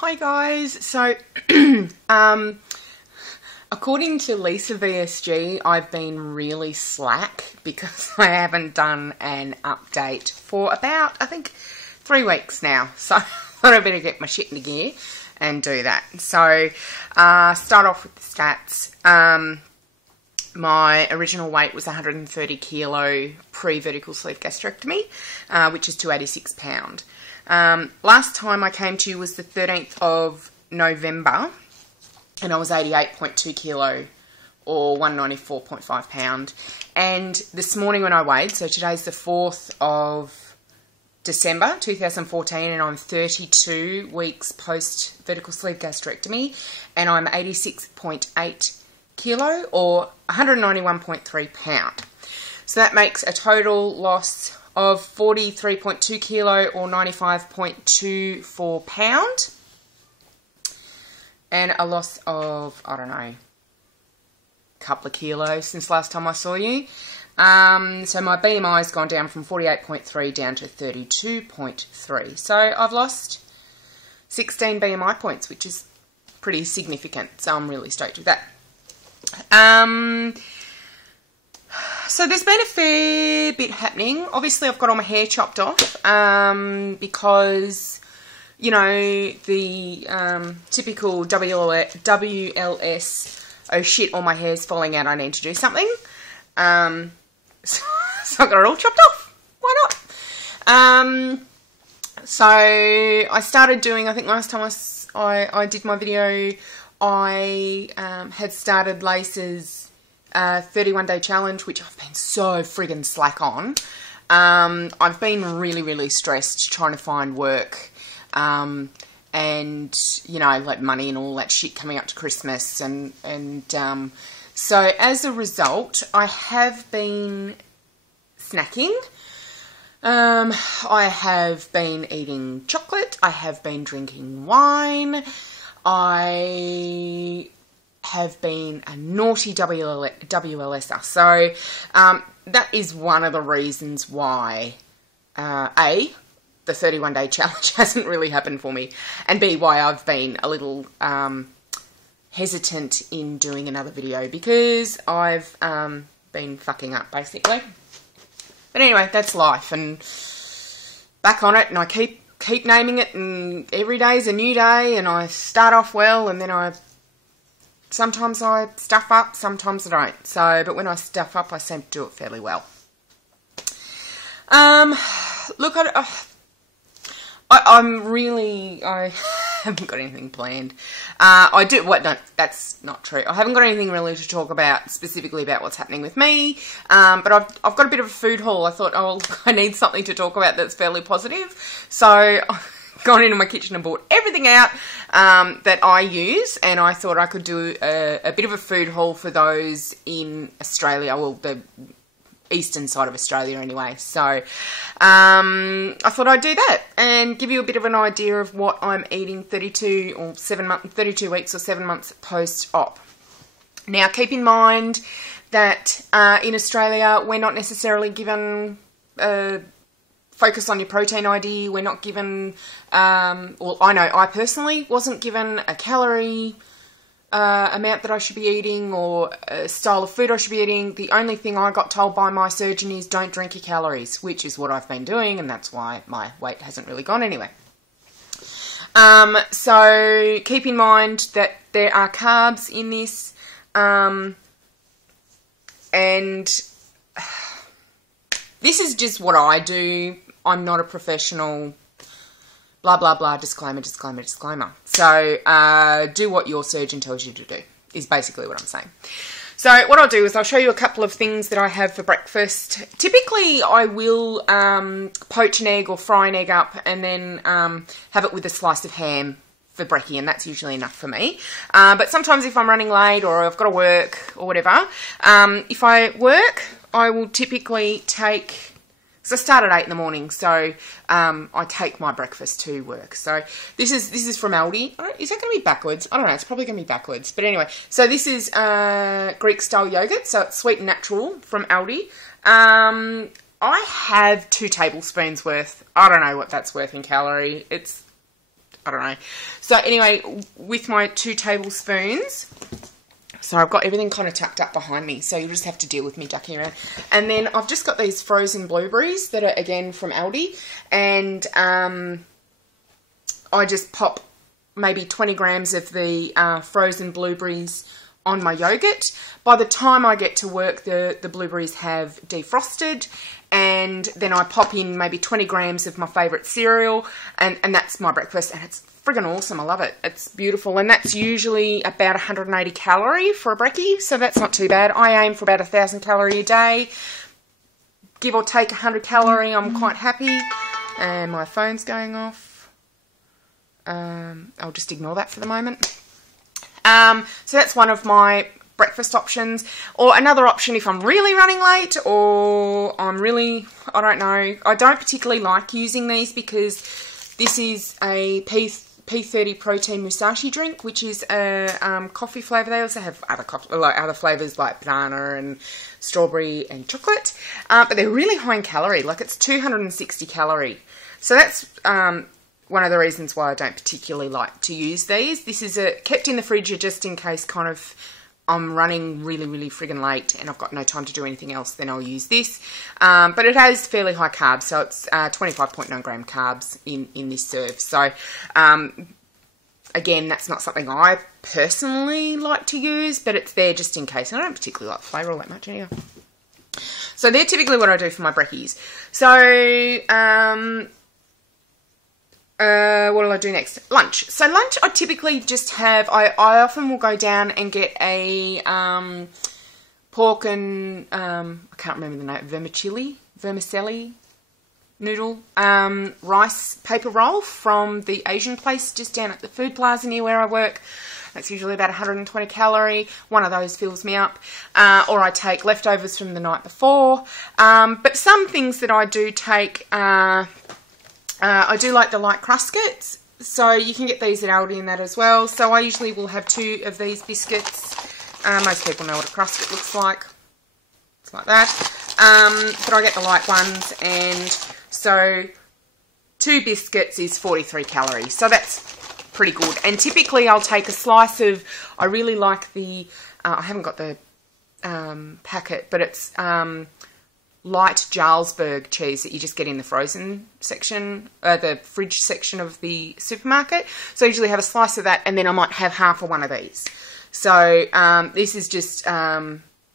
Hi guys, so according to Lisa VSG, I've been really slack because I haven't done an update for about, I think, 3 weeks now. So I thought I'd better get my shit into gear and do that. So start off with the stats. My original weight was 130 kilo pre-vertical sleeve gastrectomy, which is 286 pound. Last time I came to you was the 13th of November, and I was 88.2 kilo or 194.5 pound. And this morning when I weighed, so today's the 4th of December 2014, and I'm 32 weeks post vertical sleeve gastrectomy, and I'm 86.8 kilo or 191.3 pound. So that makes a total loss of 43.2 kilo or 95.24 pound, and a loss of, I don't know, a couple of kilos since last time I saw you. So my BMI has gone down from 48.3 down to 32.3. So I've lost 16 BMI points, which is pretty significant. So I'm really stoked with that. So there's been a fair bit happening. Obviously, I've got all my hair chopped off because, you know, the typical WLS, oh shit, all my hair's falling out, I need to do something. So I got it all chopped off. Why not? So I started doing, I think last time I did my video, I had started Lace's 31-day challenge, which I've been so friggin' slack on. I've been really stressed trying to find work, and, you know, like money and all that shit coming up to Christmas, and so as a result, I have been snacking. I have been eating chocolate. I have been drinking wine. I have been a naughty WLSer. So that is one of the reasons why, A, the 31-day challenge hasn't really happened for me, and B, why I've been a little hesitant in doing another video, because I've been fucking up, basically. But anyway, that's life, and back on it, and I keep naming it, and every day's a new day, and I start off well, and then sometimes I stuff up, sometimes I don't. So, but when I stuff up, I seem to do it fairly well. Look, I haven't got anything planned. No, that's not true. I haven't got anything really to talk about, specifically about what's happening with me. But I've got a bit of a food haul. I thought, oh, I need something to talk about that's fairly positive. So I've gone into my kitchen and bought everything out that I use, and I thought I could do a bit of a food haul for those in Australia, well, the eastern side of Australia anyway. So I thought I'd do that and give you a bit of an idea of what I'm eating 32 weeks or 7 months post-op. Now, keep in mind that in Australia, we're not necessarily given focus on your protein ID. We're not given, well, I know I personally wasn't given a calorie amount that I should be eating, or a style of food I should be eating. The only thing I got told by my surgeon is don't drink your calories, which is what I've been doing, and that's why my weight hasn't really gone anywhere. So keep in mind that there are carbs in this, and this is just what I do. I'm not a professional. Blah, blah, blah, disclaimer, disclaimer, disclaimer. So, do what your surgeon tells you to do, is basically what I'm saying. So, what I'll do is I'll show you a couple of things that I have for breakfast. Typically, I will poach an egg or fry an egg up and then have it with a slice of ham for brekkie, and that's usually enough for me. But sometimes if I'm running late or I've got to work or whatever, if I work, I will typically take... So I start at 8 in the morning, so I take my breakfast to work. So this is from Aldi. Is that going to be backwards? I don't know. It's probably going to be backwards. But anyway, so this is Greek-style yogurt. So it's sweet and natural from Aldi. I have 2 tablespoons worth. I don't know what that's worth in calorie. It's I don't know. So anyway, with my 2 tablespoons, so I've got everything kind of tucked up behind me, so you'll just have to deal with me ducking around. And then I've just got these frozen blueberries that are, again, from Aldi. And I just pop maybe 20 grams of the frozen blueberries on my yogurt. By the time I get to work, the blueberries have defrosted. And then I pop in maybe 20 grams of my favourite cereal. And that's my breakfast. And it's friggin' awesome. I love it. It's beautiful. And that's usually about 180 calorie for a brekkie, so that's not too bad. I aim for about 1,000 calorie a day. Give or take 100 calorie, I'm quite happy. And my phone's going off. I'll just ignore that for the moment. So that's one of my breakfast options. Or another option if I'm really running late, or I'm really, I don't know. I don't particularly like using these because this is a P30 protein musashi drink, which is a coffee flavour. They also have other flavours like banana and strawberry and chocolate, but they're really high in calorie. Like, it's 260 calorie. So that's one of the reasons why I don't particularly like to use these. This is kept in the fridge just in case kind of I'm running really, really friggin' late and I've got no time to do anything else, then I'll use this. But it has fairly high carbs, so it's 25.9 gram carbs in this serve. So, again, that's not something I personally like to use, but it's there just in case. I don't particularly like the flavour all that much anyway. So they're typically what I do for my brekkies. So, what will I do next? Lunch. So lunch I typically just have, I often will go down and get a pork and, I can't remember the name, vermicelli noodle, rice paper roll from the Asian place just down at the food plaza near where I work. That's usually about 120 calorie. One of those fills me up. Or I take leftovers from the night before. But some things that I do take, I do like the light cruskets, so you can get these at Aldi and that as well. So I usually will have 2 of these biscuits. Most people know what a crusket looks like. It's like that. But I get the light ones, and so 2 biscuits is 43 calories. So that's pretty good. And typically I'll take a slice of, I really like the, I haven't got the packet, but it's light Jarlsberg cheese that you just get in the frozen section, the fridge section of the supermarket. So I usually have a slice of that, and then I might have half of one of these. So this is just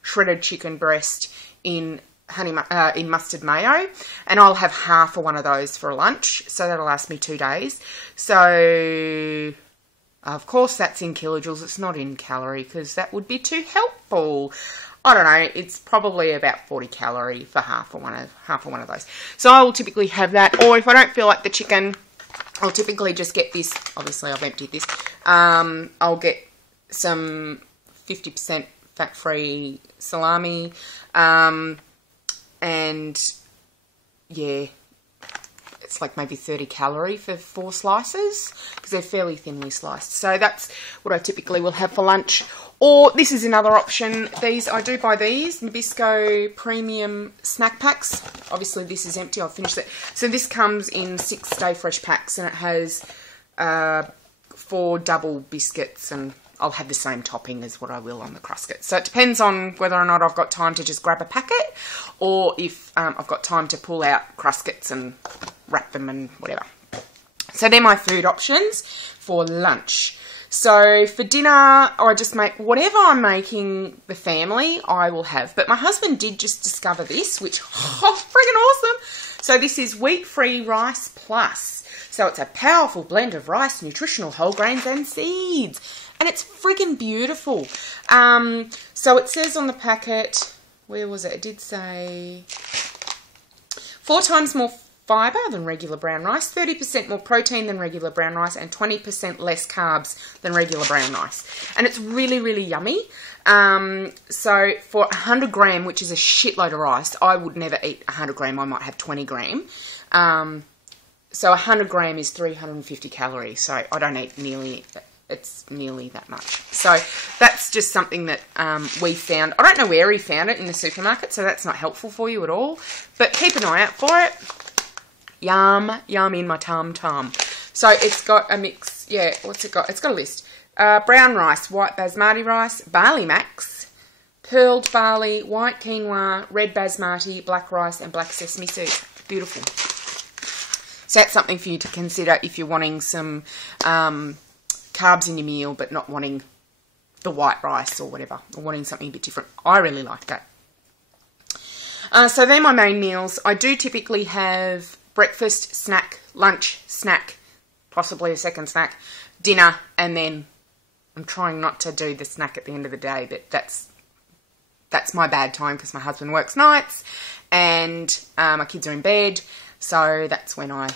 shredded chicken breast in in mustard mayo, and I'll have half of one of those for lunch, so that'll last me 2 days. So of course that's in kilojoules, it's not in calorie because that would be too helpful. I don't know, it's probably about 40 calorie for half of one of those. So I will typically have that, or if I don't feel like the chicken, I'll typically just get this. Obviously I've emptied this. I'll get some 50% fat-free salami, and yeah, it's like maybe 30 calorie for 4 slices because they're fairly thinly sliced. So that's what I typically will have for lunch. Or this is another option. These, I do buy these Nabisco premium snack packs. Obviously this is empty, I've finished it. So this comes in 6 Stay Fresh packs, and it has 4 double biscuits, and I'll have the same topping as what I will on the crusket. So it depends on whether or not I've got time to just grab a packet, or if I've got time to pull out cruskets and wrap them and whatever. So they're my food options for lunch. So for dinner, I just make whatever I'm making the family, I will have. But my husband did just discover this, which, oh, friggin' awesome. So this is wheat-free rice plus. So it's a powerful blend of rice, nutritional whole grains and seeds. And it's friggin' beautiful. So it says on the packet, where was it? It did say 4 times more fibre than regular brown rice, 30% more protein than regular brown rice, and 20% less carbs than regular brown rice. And it's really, really yummy. So for 100 gram, which is a shitload of rice, I would never eat 100 gram. I might have 20 gram. So 100 gram is 350 calories. So I don't eat nearly, it's nearly that much. So that's just something that we found. I don't know where he found it in the supermarket, so that's not helpful for you at all. But keep an eye out for it. Yum, yum in my tum-tum. So it's got a mix, yeah, what's it got? It's got a list. Brown rice, white basmati rice, barley max, pearled barley, white quinoa, red basmati, black rice, and black sesame seed. Beautiful. So that's something for you to consider if you're wanting some carbs in your meal, but not wanting the white rice or whatever, or wanting something a bit different. I really like that. So they're my main meals. I do typically have breakfast, snack, lunch, snack, possibly a second snack, dinner, and then I'm trying not to do the snack at the end of the day, but that's my bad time because my husband works nights and my kids are in bed, so that's when I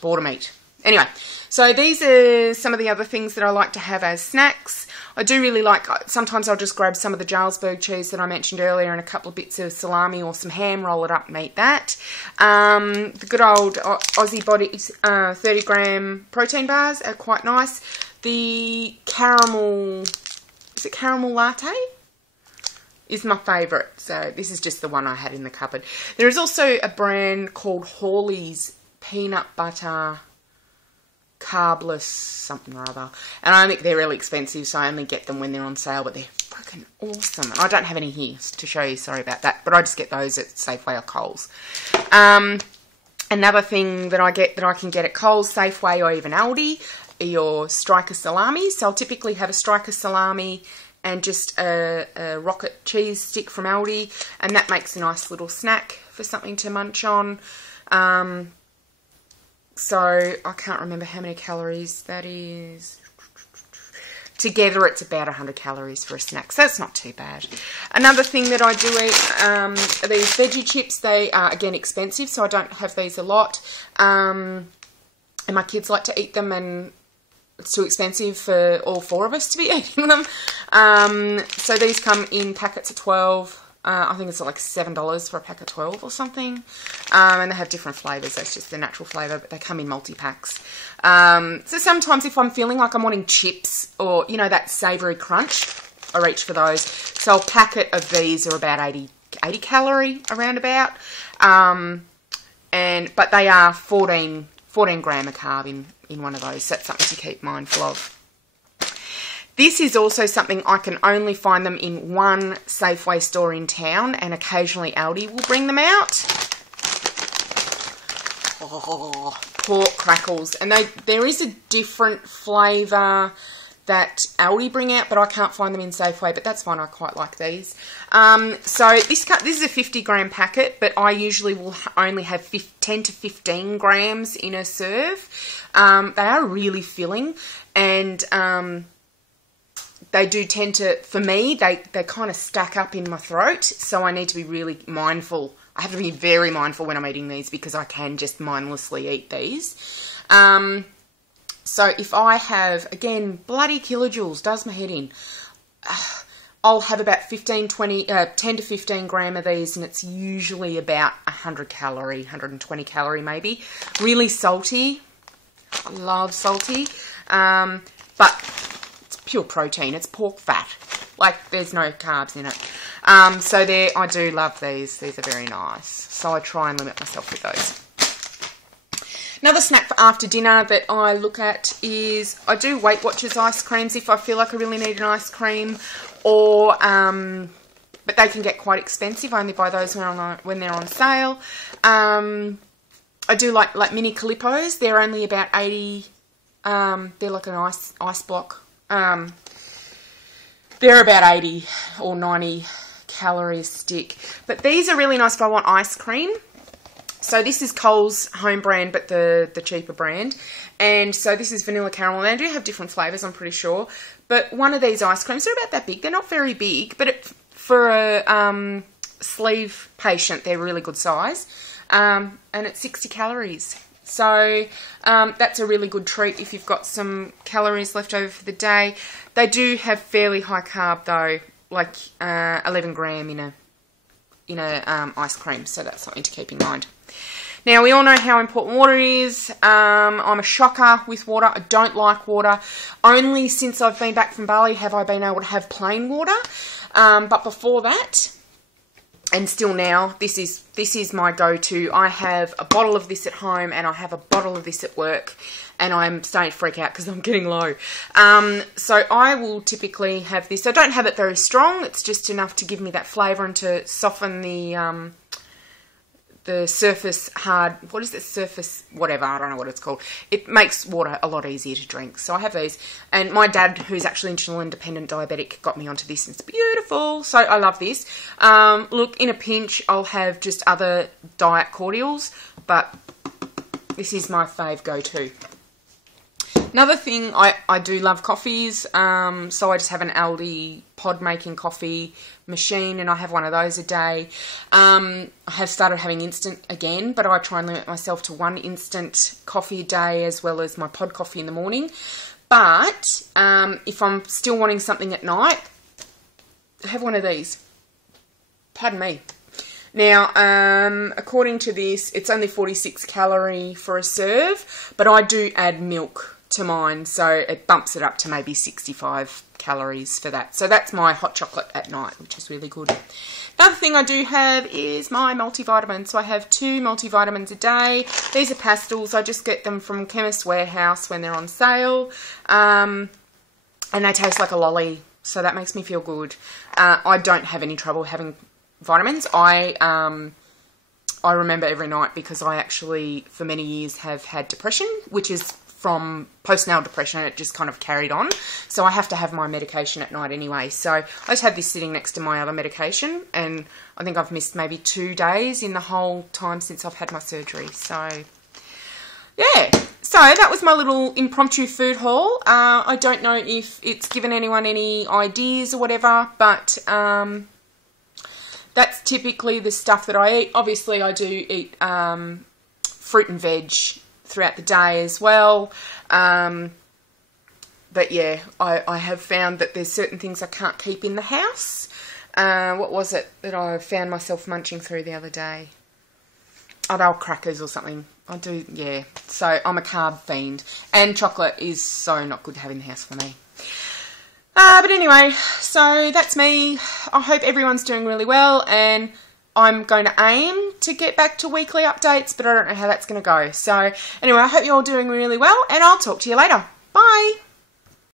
boredom eat. Anyway, so these are some of the other things that I like to have as snacks. I do really like, sometimes I'll just grab some of the Jarlsberg cheese that I mentioned earlier and a couple of bits of salami or some ham, roll it up and eat that. The good old Aussie Body 30 gram protein bars are quite nice. The caramel, is it caramel latte? Is my favourite. So this is just the one I had in the cupboard. There is also a brand called Hawley's peanut butter carbless something or other, and I think they're really expensive, so I only get them when they're on sale, but they're freaking awesome. I don't have any here to show you, sorry about that, but I just get those at Safeway or Coles. Another thing that I get that I can get at Coles, Safeway, or even Aldi are your striker salami. So I'll typically have a striker salami and just a rocket cheese stick from Aldi, and that makes a nice little snack for something to munch on. So I can't remember how many calories that is. Together it's about 100 calories for a snack, so that's not too bad. Another thing that I do eat are these veggie chips. They are, again, expensive, so I don't have these a lot. And my kids like to eat them, and it's too expensive for all four of us to be eating them. So these come in packets of 12. I think it's like $7 for a pack of 12 or something. And they have different flavours. That's just the natural flavour, but they come in multi-packs. So sometimes if I'm feeling like I'm wanting chips or, you know, that savoury crunch, I reach for those. So a packet of these are about 80 calorie, around about. But they are 14 gram of carb in one of those. So that's something to keep mindful of. This is also something I can only find them in one Safeway store in town, and occasionally Aldi will bring them out. Oh, pork crackles. And there is a different flavour that Aldi bring out, but I can't find them in Safeway, but that's fine. I quite like these. So this is a 50 gram packet, but I usually will only have 10 to 15 grams in a serve. They are really filling, and they do tend to, for me, they kind of stack up in my throat, so I need to be really mindful. I have to be very mindful when I'm eating these because I can just mindlessly eat these. So if I have, again, bloody kilojoules, does my head in. I'll have about 10 to 15 gram of these, and it's usually about 100 calorie, 120 calorie maybe. Really salty. I love salty. But pure protein. It's pork fat. Like, there's no carbs in it. So I do love these. These are very nice. So I try and limit myself with those. Another snack for after dinner that I look at is, I do Weight Watchers ice creams if I feel like I really need an ice cream, or but they can get quite expensive. I only buy those when they're on sale. I do like mini Calippos. They're only about 80. They're like an ice block. They're about 80 or 90 calories a stick. But these are really nice if I want ice cream. So this is Coles home brand, but the cheaper brand. And so this is vanilla caramel. They do have different flavours, I'm pretty sure. But one of these ice creams, they're about that big. They're not very big, but for a sleeve patient, they're really good size. And it's 60 calories. So that's a really good treat if you've got some calories left over for the day. They do have fairly high carb though, like 11 gram in a ice cream. So that's something to keep in mind. Now, we all know how important water is. I'm a shocker with water. I don't like water. Only since I've been back from Bali have I been able to have plain water. But before that, and still now, this is my go-to. I have a bottle of this at home and I have a bottle of this at work, and I'm starting to freak out because I'm getting low. So I will typically have this. I don't have it very strong. It's just enough to give me that flavour and to soften the surface hard, what is it, surface, whatever, I don't know what it's called. It makes water a lot easier to drink. So I have these, and my dad, who's actually insulin-dependent diabetic, got me onto this, and it's beautiful. So I love this. Look, in a pinch, I'll have just other diet cordials, but this is my fave go-to. Another thing, I do love coffees, so I just have an Aldi pod making coffee machine, and I have one of those a day. I have started having instant again, but I try and limit myself to 1 instant coffee a day, as well as my pod coffee in the morning. But if I'm still wanting something at night, I have one of these. Pardon me. Now, according to this, it's only 46 calorie for a serve, but I do add milk to mine, so it bumps it up to maybe 65 calories for that. So that's my hot chocolate at night, which is really good. Another thing I do have is my multivitamins. So I have 2 multivitamins a day. These are pastels. I just get them from Chemist Warehouse when they're on sale. And they taste like a lolly, so that makes me feel good. I don't have any trouble having vitamins. I remember every night because I actually, for many years, have had depression, which is from postnatal depression. It just kind of carried on. So I have to have my medication at night anyway. So I just have this sitting next to my other medication, and I think I've missed maybe 2 days in the whole time since I've had my surgery. So yeah, so that was my little impromptu food haul. I don't know if it's given anyone any ideas or whatever, but that's typically the stuff that I eat. Obviously I do eat fruit and veg throughout the day as well, but yeah, I have found that there's certain things I can't keep in the house. What was it that I found myself munching through the other day? Oh, they were crackers or something. I do, yeah. So I'm a carb fiend, and chocolate is so not good to have in the house for me. But anyway, so that's me. I hope everyone's doing really well, and I'm going to aim to get back to weekly updates, but I don't know how that's going to go. So anyway, I hope you're all doing really well, and I'll talk to you later. Bye.